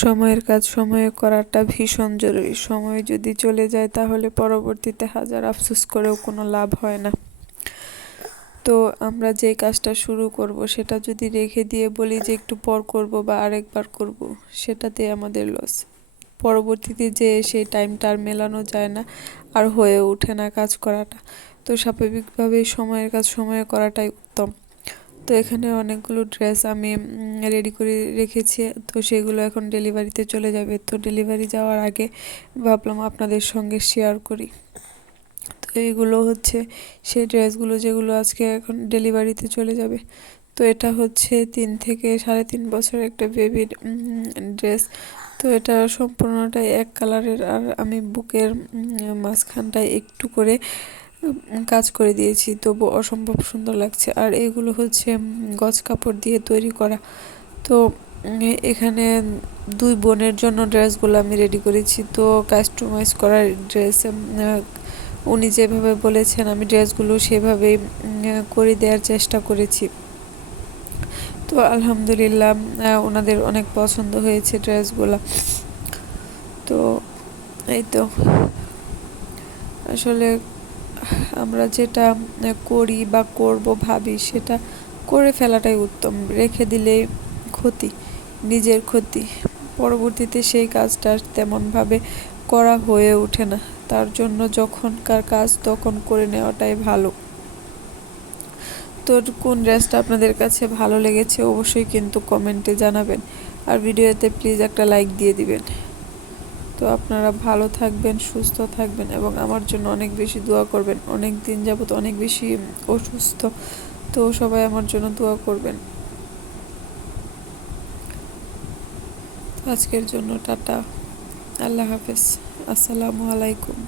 সময়ের কাজ সময়ে করাটা ভীষণ জরুরি। সময় যদি চলে যায় তাহলে পরবর্তীতে হাজার আফসোস করেও কোনো লাভ হয় না। তো আমরা যে কাজটা শুরু করব সেটা যদি রেখে দিয়ে বলি যে একটু পর করব বা আরেকবার করব, সেটাতে আমাদের লস। পরবর্তীতে যে সেই টাইমটা আর মেলানো যায় না, আর হয়ে ওঠে না কাজ করাটা। তো স্বাভাবিকভাবে সময়ের কাজ সময়ে করাটাই উত্তম। তো এখানে অনেকগুলো ড্রেস আমি রেডি করে রেখেছি। তো সেগুলো এখন ডেলিভারিতে চলে যাবে। তো ডেলিভারি যাওয়ার আগে ভাবলাম আপনাদের সঙ্গে শেয়ার করি। তো এইগুলো হচ্ছে সেই ড্রেসগুলো যেগুলো আজকে এখন ডেলিভারিতে চলে যাবে। তো এটা হচ্ছে 3 থেকে 3.5 বছরের একটা বেবির ড্রেস। তো এটা সম্পূর্ণটাই এক কালারের, আর আমি বুকের মাঝখানটায় একটু করে কাজ করে দিয়েছি, তবু অসম্ভব সুন্দর লাগছে। আর এগুলো হচ্ছে গজ কাপড় দিয়ে তৈরি করা। তো এখানে দুই বোনের জন্য ড্রেসগুলো আমি রেডি করেছি। তো কাস্টমাইজ করা ড্রেস উনি যেভাবে বলেছেন আমি ড্রেসগুলো সেভাবেই করে দেওয়ার চেষ্টা করেছি। তো আলহামদুলিল্লাহ ওনাদের অনেক পছন্দ হয়েছে ড্রেসগুলো। তো এই তো আসলে আমরা যেটা করি বা করব ভাবি সেটা করে ফেলাটাই উত্তম। রেখে দিলে ক্ষতি, নিজের ক্ষতি। পরবর্তীতে সেই কাজটা তেমনভাবে করা হয়ে ওঠে না। তার জন্য যখনকার কাজ তখন করে নেওয়াটাই ভালো। তো কোন ড্রেসটা আপনাদের কাছে ভালো লেগেছে অবশ্যই কিন্তু কমেন্টে জানাবেন, আর ভিডিওতে প্লিজ একটা লাইক দিয়ে দিবেন। তো আপনারা ভালো থাকবেন, সুস্থ থাকবেন এবং আমার জন্য অনেক বেশি দোয়া করবেন। অনেক দিন যাবত অনেক বেশি অসুস্থ, তো সবাই আমার জন্য দোয়া করবেন। আজকের জন্য টাটা, আল্লাহ হাফেজ, আসসালামু আলাইকুম।